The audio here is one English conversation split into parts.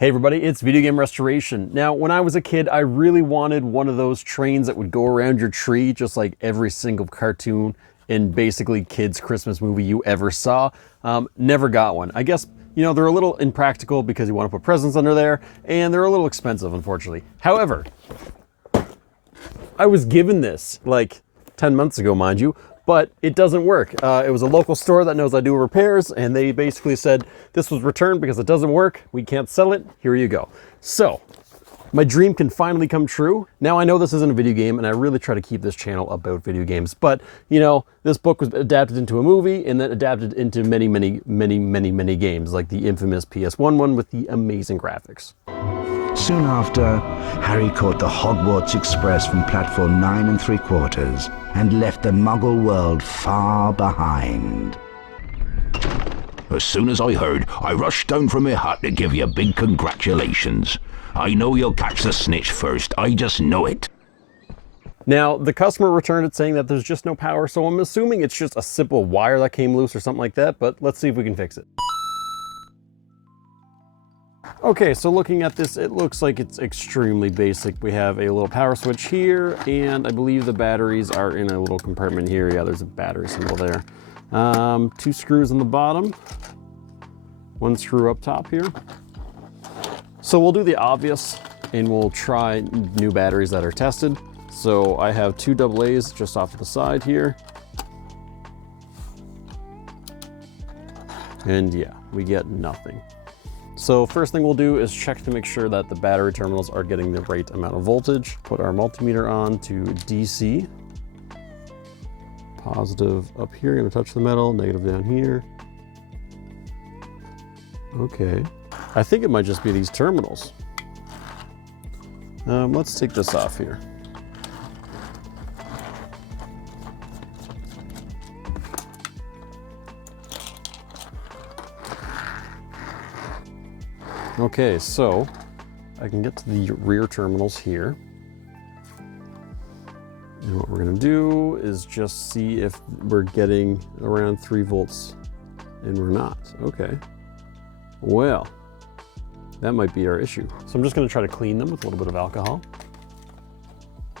Hey everybody, it's Video Game Restoration. Now, when I was a kid, I really wanted one of those trains that would go around your tree, just like every single cartoon and basically kids' Christmas movie you ever saw. Never got one. I guess, they're a little impractical because you want to put presents under there, and they're a little expensive, unfortunately. However, I was given this like 10 months ago, mind you, but it doesn't work. It was a local store that knows I do repairs, and they basically said this was returned because it doesn't work. We can't sell it. Here you go. So my dream can finally come true. Now I know this isn't a video game, and I really try to keep this channel about video games, but this book was adapted into a movie and then adapted into many games, like the infamous PS1 one with the amazing graphics. Soon after, Harry caught the Hogwarts Express from platform 9 3/4 and left the Muggle world far behind. As soon as I heard, I rushed down from my hut to give you a big congratulations. I know you'll catch the snitch first, I just know it. Now, the customer returned it saying that there's just no power, so I'm assuming it's just a simple wire that came loose or something like that, but let's see if we can fix it. Okay, so looking at this, it looks like it's extremely basic. We have a little power switch here, and I believe the batteries are in a little compartment here. Yeah, there's a battery symbol there. 2 screws on the bottom, 1 screw up top here. So we'll do the obvious, and we'll try new batteries that are tested. So I have 2 AA's just off to the side here. And yeah, we get nothing. So first thing we'll do is check to make sure that the battery terminals are getting the right amount of voltage. Put our multimeter on to DC. Positive up here, gonna touch the metal, negative down here. Okay, I think it might just be these terminals. Let's take this off here. Okay, so I can get to the rear terminals here. And what we're gonna do is just see if we're getting around 3 volts, and we're not. Okay, well, that might be our issue. So I'm just gonna try to clean them with a little bit of alcohol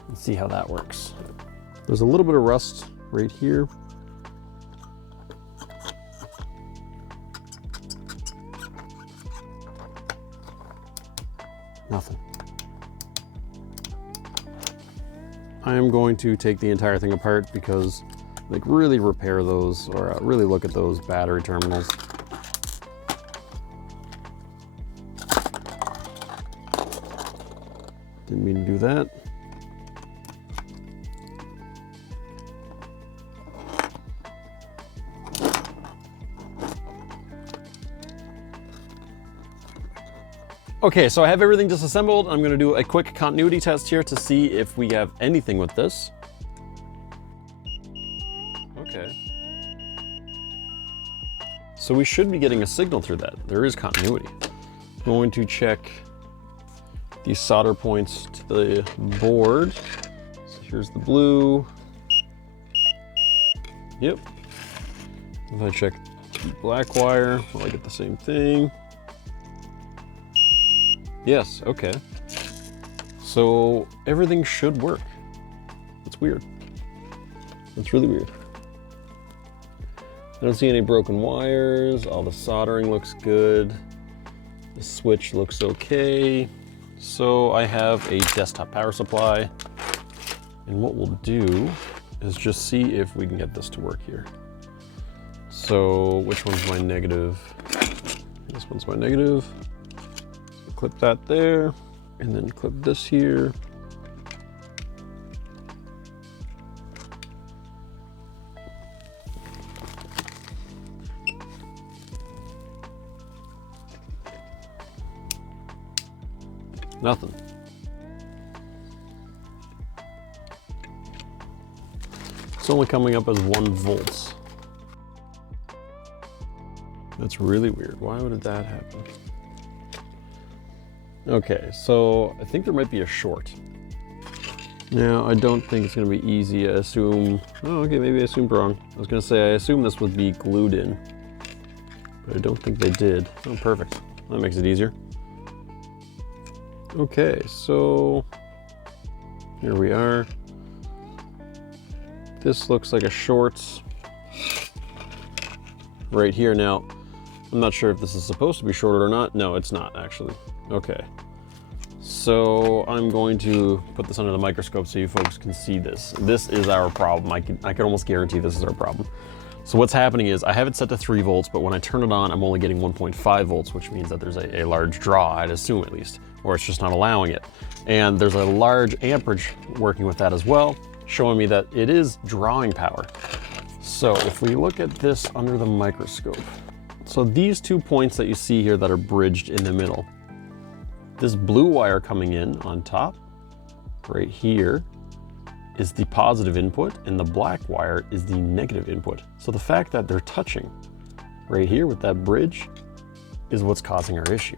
and see how that works. There's a little bit of rust right here. Nothing. I am going to take the entire thing apart because, really repair those, or really look at those battery terminals. Didn't mean to do that. Okay, so I have everything disassembled. I'm gonna do a quick continuity test here to see if we have anything with this. Okay. So we should be getting a signal through that. There is continuity. I'm going to check these solder points to the board. So here's the blue. Yep. If I check the black wire, will I get the same thing? Yes, okay. So everything should work. It's weird. It's really weird. I don't see any broken wires. All the soldering looks good. The switch looks okay. So I have a desktop power supply. And what we'll do is just see if we can get this to work here. So which one's my negative? This one's my negative. Clip that there, and then clip this here. Nothing. It's only coming up as 1 volt. That's really weird. Why would that happen? Okay, so I think there might be a short. Now, I don't think it's gonna be easy. I assume, oh, okay, maybe I assumed wrong. I was gonna say, I assume this would be glued in, but I don't think they did. Oh, perfect. That makes it easier. Okay, so here we are. This looks like a short right here. Now, I'm not sure if this is supposed to be shorted or not. No, it's not actually. Okay. So I'm going to put this under the microscope so you folks can see this. This is our problem. I can almost guarantee this is our problem. So what's happening is I have it set to 3 volts, but when I turn it on, I'm only getting 1.5 volts, which means that there's a large draw, I'd assume at least, or it's just not allowing it. And there's a large amperage working with that as well, showing me that it is drawing power. So if we look at this under the microscope, so these 2 points that you see here that are bridged in the middle, this blue wire coming in on top, right here, is the positive input, and the black wire is the negative input. So the fact that they're touching right here with that bridge is what's causing our issue,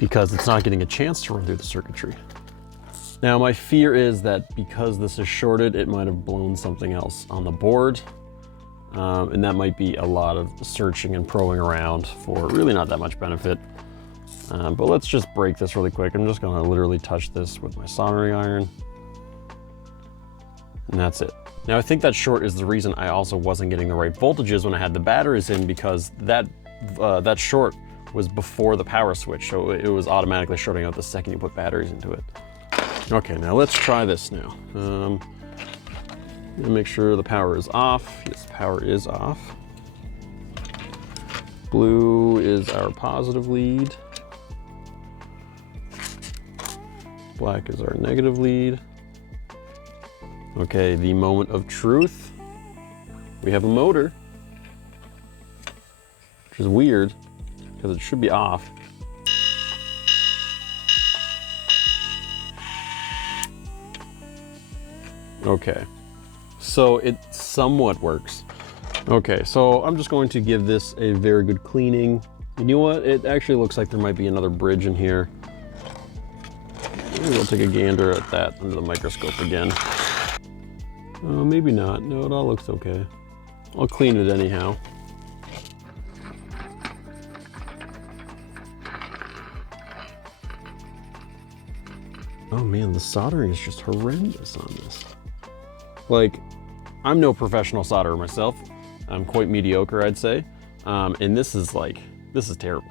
because it's not getting a chance to run through the circuitry. Now my fear is that because this is shorted, it might have blown something else on the board, and that might be a lot of searching and probing around for really not that much benefit. But let's just break this really quick. I'm just gonna literally touch this with my soldering iron. And that's it. Now I think that short is the reason I also wasn't getting the right voltages when I had the batteries in, because that short was before the power switch. So it was automatically shorting out the second you put batteries into it. Okay, now let's try this now. Make sure the power is off. Yes, power is off. Blue is our positive lead. Black is our negative lead. Okay, the moment of truth. We have a motor, which is weird because it should be off. Okay, so it somewhat works. Okay, so I'm just going to give this a very good cleaning. And you know what? It actually looks like there might be another bridge in here. Maybe we'll take a gander at that under the microscope again. Maybe not. No, it all looks okay. I'll clean it anyhow. Oh man, the soldering is just horrendous on this. Like, I'm no professional solderer myself. I'm quite mediocre, I'd say. And this is terrible.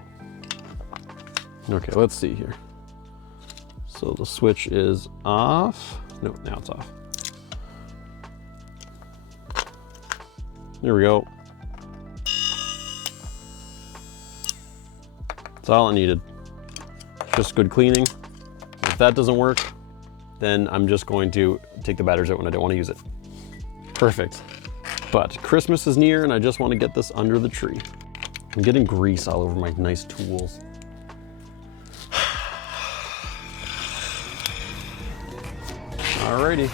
Okay, let's see here. So the switch is off. No, now it's off. There we go. That's all it needed. Just good cleaning. If that doesn't work, then I'm just going to take the batteries out when I don't want to use it. Perfect. But Christmas is near and I just want to get this under the tree. I'm getting grease all over my nice tools. Alrighty.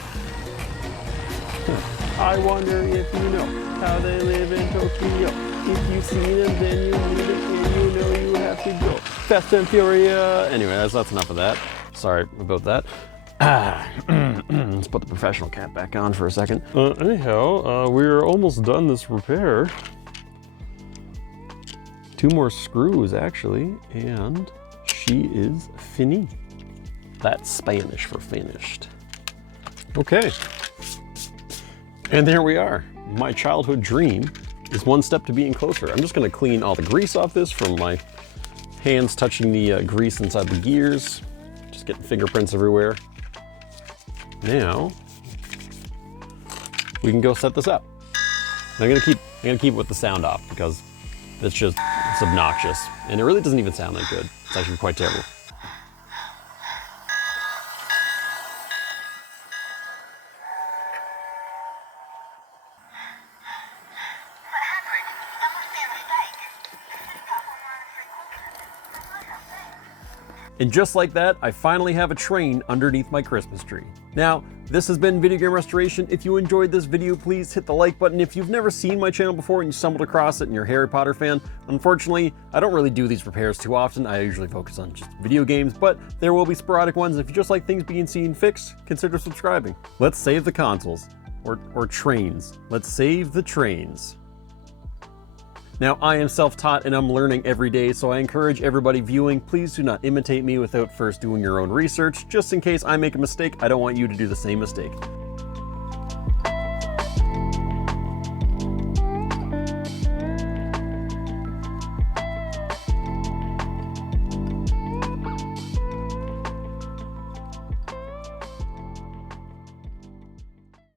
I wonder if you know how they live in Tokyo. If you've seen them, then you need it, and you know you have to go. Fast and Furious. Anyway, that's enough of that. Sorry about that. Let's put the professional cap back on for a second. Anyhow, we're almost done this repair. 2 more screws, actually, and she is fini. That's Spanish for finished. Okay. And there we are. My childhood dream is one step to being closer. I'm just gonna clean all the grease off this from my hands touching the grease inside the gears. Just getting fingerprints everywhere. Now, we can go set this up. I'm gonna keep it with the sound off because it's obnoxious. And it really doesn't even sound that good. It's actually quite terrible. And just like that, I finally have a train underneath my Christmas tree. Now, this has been Video Game Restoration. If you enjoyed this video, please hit the like button. If you've never seen my channel before and you stumbled across it and you're a Harry Potter fan, unfortunately, I don't really do these repairs too often. I usually focus on just video games, but there will be sporadic ones. If you just like things being seen fixed, consider subscribing. Let's save the consoles, or trains. Let's save the trains. Now, I am self-taught and I'm learning every day, so I encourage everybody viewing, please do not imitate me without first doing your own research. Just in case I make a mistake, I don't want you to do the same mistake.